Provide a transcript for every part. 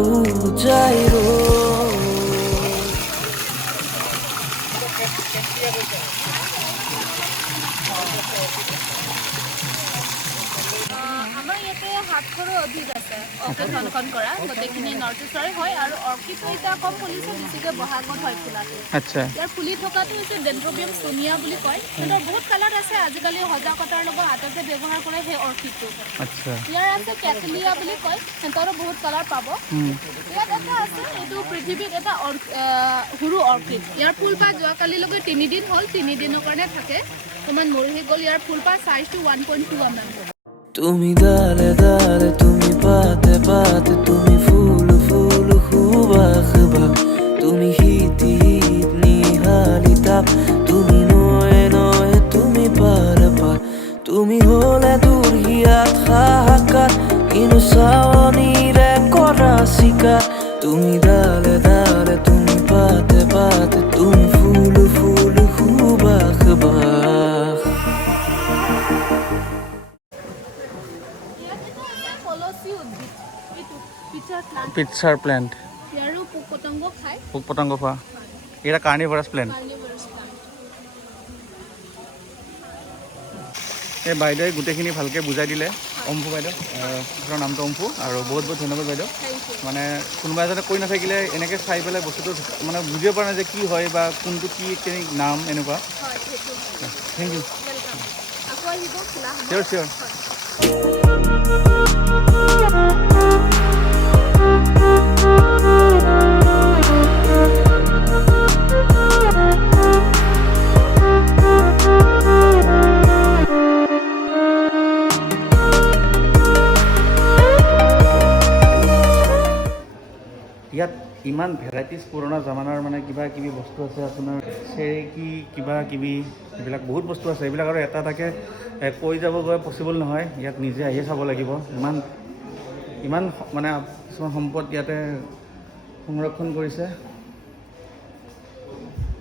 हो जाए रो আমাৰ ইয়াতে সাতশৰো অধিক আছে অৰ্কিড সংৰক্ষণ কৰা গোটেইখিনি নৰ্থ ইষ্টৰে হয় আৰু অৰ্কিডটো এতিয়া কম ফুলিছে বেছিকৈ বহাগত হয় ফুলাটো আচ্ছা ইয়াৰ ফুলি থকাটো হৈছে ডেনড্ৰবিয়াম ছোনিয়া বুলি কয় সিহঁতৰ বহুত কালাৰ আছে আজিকালি সজাগতাৰ লগত আটাইতে ব্যৱহাৰ কৰে সেই অৰ্কিডটো আচ্ছা ইয়াৰ আছে কেটলিয়া বুলি কয় সিহঁতৰো বহুত কালাৰ পাব ইয়াত এটা আছে এইটো পৃথিৱীত এটা সৰু অৰ্কিড ইয়াৰ ফুলপাহ যোৱাকালিলৈকে 3 দিন হ'ল 3 দিনৰ কাৰণে থাকে অকণমান মৰি গ'ল ইয়াৰ ফুলপাহ চাইজটো 1.2 mm তুমি ডালে ডালে তুমি পাতে পাতে তুমি ফুল ফুল খুবা খুবা তুমি হিতি হিত নিহালি তাপ তুমি নয়ে নয়ে তুমি পার পার তুমি হলে দূর হিয়াত হাহাকার ইনো সাৱনীৰে কৰা চিকাৰ তুমি ডালে ডালে তুমি পাতে পাতে তুমি ফুল ফুল খুবা খুবা পিটছাৰ প্লেণ্ট ইয়াৰো পোক পতংগ খায় পোক পতংগ খোৱা এটা কাৰ্নিভাৰাছ প্লেণ্ট এই বাইদেৱে গোটেইখিনি ভালকৈ বুজাই দিলে অম্ফু বাইদেউ আপোনাৰ নামটো অম্ফু আৰু বহুত বহুত ধন্যবাদ বাইদেউ মানে কোনোবা এজনে কৈ নাথাকিলে এনেকৈ চাই পেলাই বস্তুটো মানে বুজিব পৰা নাই যে কি হয় বা কোনটো কি নাম এনেকুৱা থেংক ইউ চিয়'ৰ চিয়'ৰ ইয়াত ইমান ভেৰাইটিজ পুৰণা জামানাৰ মানে কিবা কিবি বস্তু আছে আপোনাৰ চেৰেকি কিবা কিবি এইবিলাক বহুত বস্তু আছে এইবিলাক আৰু এটা এটাকৈ কৈ যাবগৈ পচিবল নহয় ইয়াত নিজে আহিয়ে চাব লাগিব ইমান মানে কিছুমান সম্পদ ইয়াতে সংৰক্ষণ কৰিছে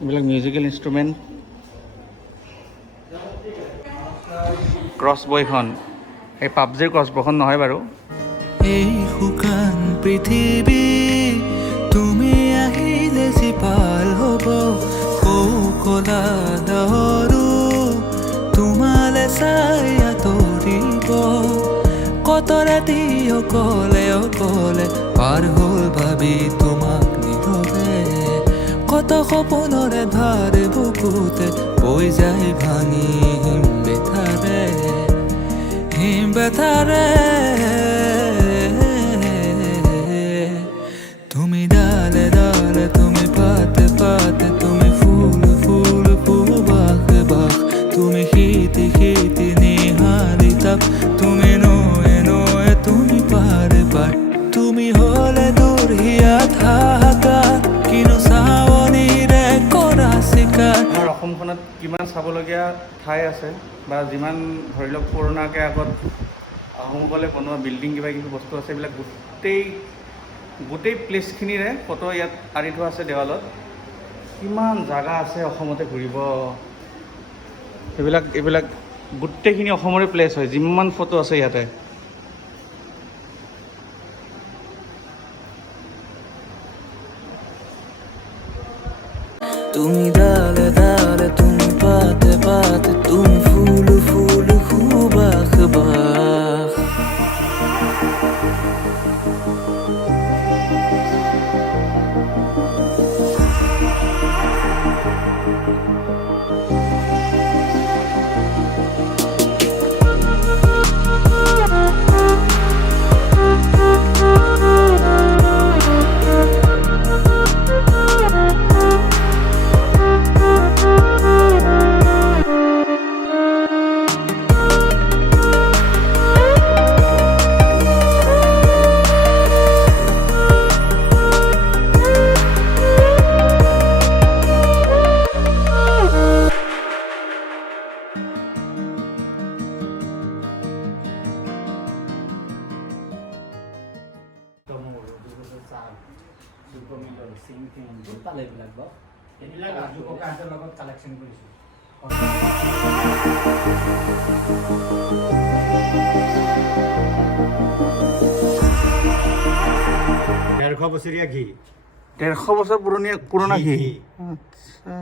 এইবিলাক মিউজিকেল ইনষ্ট্ৰুমেণ্ট ক্ৰছবয়খন এই পাবজিৰ ক্ৰছবয়খন নহয় বাৰু এই শুকান পৃথিৱী তুমি আহিলে যি পাল হ'ব কলা দহৰো তোমালে চাই আঁতৰিব কত ৰাতি অকলে অকলে পাৰ হ'ল ভাবি তোমাক নীৰৱে কত সপোনৰে ভাৰ বুকুতে বৈ যায় ভাঙি হিম বেথাৰে তুমি ডালে ডালে তুমি পাতে পাতে তুমি ফুল ফুল ফুবাস বাস তুমি শীতি শীতি নিহালি তাপ তুমি নয়ে নয়ে তুমি পাৰ পাৰ তুমি হলে দূৰ হিয়াত হাহাকাৰ কিনো চাৱনীৰে কৰা চিকাৰ আমাৰ অসমখনত কিমান চাবলগীয়া ঠাই আছে বা যিমান ধৰি লওক পুৰণাকৈ আগত আহোমসকলে বনোৱা বিল্ডিং কিবা কিবি বস্তু আছে এইবিলাক গোটেই প্লেচখিনিৰে ফটো ইয়াত আঁৰি থোৱা আছে দেৱালত কিমান জাগা আছে অসমতে ঘূৰিব এইবিলাক গোটেইখিনি অসমৰে প্লেচ হয় যিমান ফটো আছে ইয়াতে তুমি ডালে ডালে তুমি পাতে পাতে তুমি ফুল ফুল খুবা খুবা ইয়াৰ 150 বছৰীয়া ঘি 150 বছৰ পুৰণা ঘি ঘি। আচ্ছা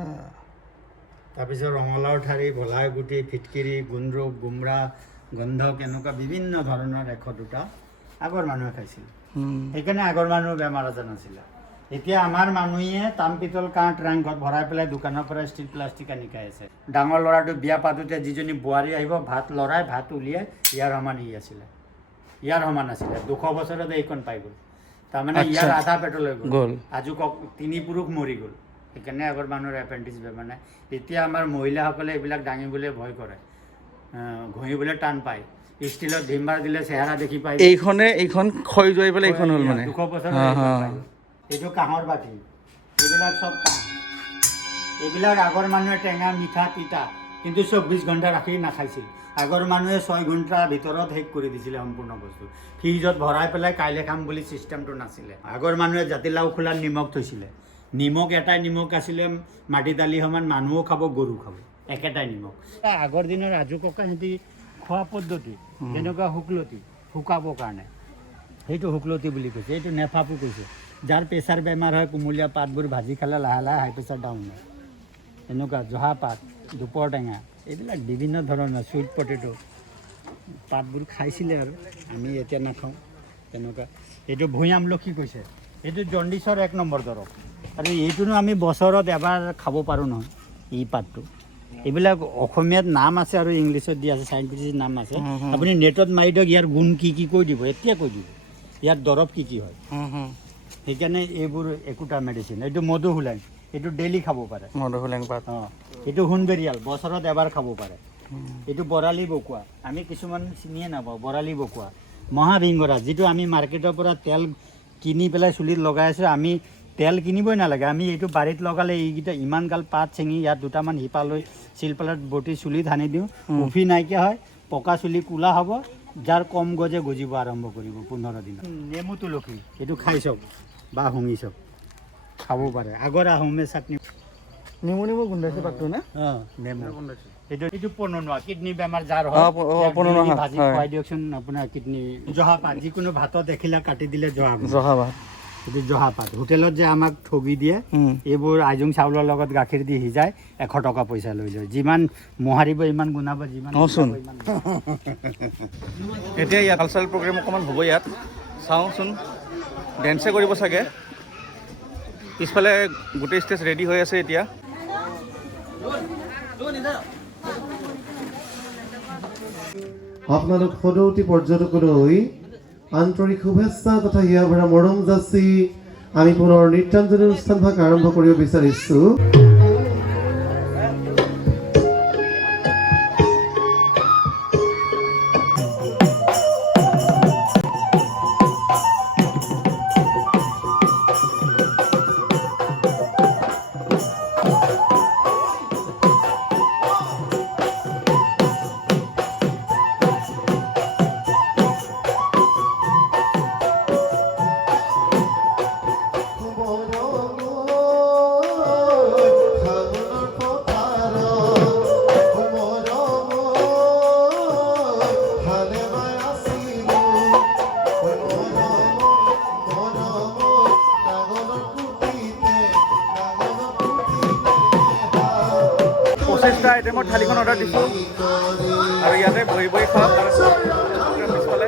তাৰপিছত ৰঙালাওৰ ঠাৰি ভলাই গুটি ফিটকিৰি গুণৰোগ গুমৰা গন্ধক এনেকুৱা বিভিন্ন ধৰণৰ 102টা আগৰ মানুহে খাইছিল সেইকাৰণে আগৰ মানুহৰ বেমাৰ আজাৰ নাছিলে এতিয়া আমাৰ মানুহে তাম পিতল কাঁট ৰাংঘৰত ভৰাই পেলাই দোকানৰ পৰা ষ্টিল প্লাষ্টিক আনি খাই আছে ডাঙৰ ল'ৰাটো বিয়া পাতোতে যিজনী বোৱাৰী আহিব ভাত লৰাই ভাত উলিয়াই ইয়াৰ সমান ইয়াৰ সমান আছিলে 200 বছৰতে এইখন পাই গ'ল তাৰমানে ইয়াৰ আধা পেটলৈ গ'ল আজি 3 পুৰুষ মৰি গ'ল সেইকাৰণে আগৰ মানুহৰ এপেণ্ডিক্স বেমাৰ নাই এতিয়া আমাৰ মহিলাসকলে এইবিলাক দাঙিবলৈ ভয় কৰে ঘঁহিবলৈ টান পায় ষ্টিলত ধিম্বাৰ দিলে চেহেৰা দেখি পায় এইখন ক্ষয় যোৱাই পেলাই এইখন হ'ল মানে 200 বছৰ এইটো কাঁহৰ বাটি এইবিলাক চব কাঁহ এইবিলাক আগৰ মানুহে টেঙা মিঠা তিতা কিন্তু 24 ঘণ্টা ৰাখি নাখাইছিল আগৰ মানুহে 6 ঘণ্টাৰ ভিতৰত শেষ কৰি দিছিলে সম্পূৰ্ণ বস্তু ফ্ৰিজত ভৰাই পেলাই কাইলৈ খাম বুলি চিষ্টেমটো নাছিলে আগৰ মানুহে জাতিলাও খোলাত নিমখ থৈছিলে নিমখ এটাই নিমখ আছিলে মাটি দালি সমান মানুহো খাব গৰু খাব একেটাই নিমখ আগৰ দিনৰ ৰাজু ককা সিহঁতি খোৱা পদ্ধতি যেনেকুৱা শুকলতি শুকাবৰ কাৰণে সেইটো শুকলতি বুলি কৈছে এইটো নেফাপো কৈছে যাৰ প্ৰেছাৰ বেমাৰ হয় কুমলীয়া পাতবোৰ ভাজি খালে লাহে লাহে হাই প্ৰেছাৰ ডাউন হয় এনেকুৱা জহা পাত দুপৰ টেঙা এইবিলাক বিভিন্ন ধৰণৰ চুইট পটেটো পাতবোৰ খাইছিলে আৰু আমি এতিয়া নাখাওঁ তেনেকুৱা এইটো ভূঞ আমলখি কৈছে এইটো জণ্ডিছৰ 1 নম্বৰ দৰৱ আৰু এইটোনো আমি বছৰত এবাৰ খাব পাৰোঁ নহয় এই পাতটো এইবিলাক অসমীয়াত নাম আছে আৰু ইংলিছত দিয়া আছে চাইণ্টিফিক নাম আছে আপুনি নেটত মাৰি দিয়ক ইয়াৰ গুণ কি কৈ দিব এতিয়া কৈ দিব ইয়াৰ দৰৱ কি হয় সেইকাৰণে এইবোৰ একোটা মেডিচিন এইটো মধুসোলেং এইটো ডেইলি খাব পাৰে মধুসোলেং পাত এইটো হুনবেৰিয়াল বছৰত এবাৰ খাব পাৰে এইটো বৰালি বকুৱা আমি কিছুমান চিনিয়ে নাপাওঁ বৰালি বকুৱা মহাভিংগৰা যিটো আমি মাৰ্কেটৰ পৰা তেল কিনি পেলাই চুলিত লগাই আছোঁ আমি তেল কিনিবই নালাগে আমি এইটো বাৰীত লগালে এইকেইটা ইমানগাল পাত চিঙি ইয়াত দুটামান শিপা লৈ শিলপালত বটি চুলিত সানি দিওঁ উফি নাইকিয়া হয় পকা চুলি কোলা হ'ব যাৰ কম গজে গজিব আৰম্ভ কৰিব 15 দিনত নেমু তুলসী এইটো খাই চাওক বা শুঙি চাওক খাব পাৰে আগৰ আহোমে চাটনি নেমু গোন্ধাইছে পাতটো না নেমু এইটো পননোৱা কিডনী বেমাৰ যাৰ হয় ভাজি খুৱাই দিয়কচোন আপোনাৰ কিডনী জহা পাত যিকোনো ভাতত দেখিলে কাটি দিলে জহা পাত এইটো জহা পাত হোটেলত যে আমাক ঠগি দিয়ে এইবোৰ আইজোং চাউলৰ লগত গাখীৰ দি সিজাই 100 টকা পইচা লৈ লয় যিমান মোহাৰিব ইমান গুণাব যিমান এতিয়া ইয়াত কালচাৰেল প্ৰগ্ৰেম অকণমান হ'ব ইয়াত চাওঁচোন ডেন্সে কৰিব চাগে পিছফালে গোটেই ষ্টেজ ৰেডি হৈ আছে এতিয়া আপোনালোক সদৌতি পৰ্যটকলৈ আন্তৰিক শুভেচ্ছা তথা হিয়া ভৰা মৰম যাচি আমি পুনৰ নৃত্যাঞ্জলি অনুষ্ঠান ভাগ আৰম্ভ কৰিব বিচাৰিছোঁ আইটেমৰ থালিখন অৰ্ডাৰ দিছোঁ আৰু ইয়াতে বহি খাওক পিছফালে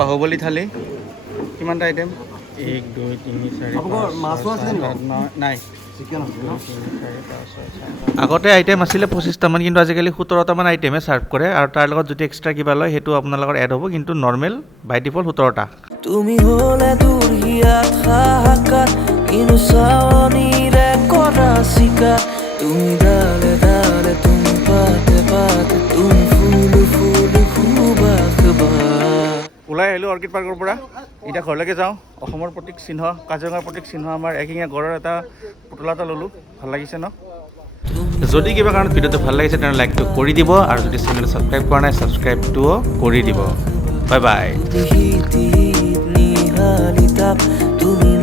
বাহুবলী থালি কিমানটা আইটেম 1 2 3 4 5 নাই আগতে আইটেম আছিলে 25টামান কিন্তু আজিকালি 17টামান আইটেমে চাৰ্ভ কৰে আৰু তাৰ লগত যদি এক্সট্ৰা কিবা লয় সেইটো আপোনালোকৰ এড হ'ব কিন্তু নৰ্মেল বাই ডিফল্ট 17টা তুমি হলে দূৰ হিয়াত হাহাকাৰ কিনো চাৱনিৰে কৰা চিকা তুমি ডালে ডালে তুমি পাতে পাতে তুমি ফুল ফুল সুবাসবা ওলাই আহিলোঁ অৰ্কিড পাৰ্কৰ পৰা এতিয়া ঘৰলৈকে যাওঁ অসমৰ প্ৰতীক চিহ্ন কাজিৰঙাৰ প্ৰতীক চিহ্ন আমাৰ এশিঙীয়া গড়ৰ এটা পুতলা এটা ল'লোঁ ভাল লাগিছে ন যদি কিবা কাৰণত ভিডিঅ'টো ভাল লাগিছে তেনেহ'লে লাইকটো কৰি দিব আৰু যদি চেনেল ছাবস্ক্ৰাইব কৰা নাই ছাবস্ক্ৰাইবটোও কৰি দিব বাই বাই তুমি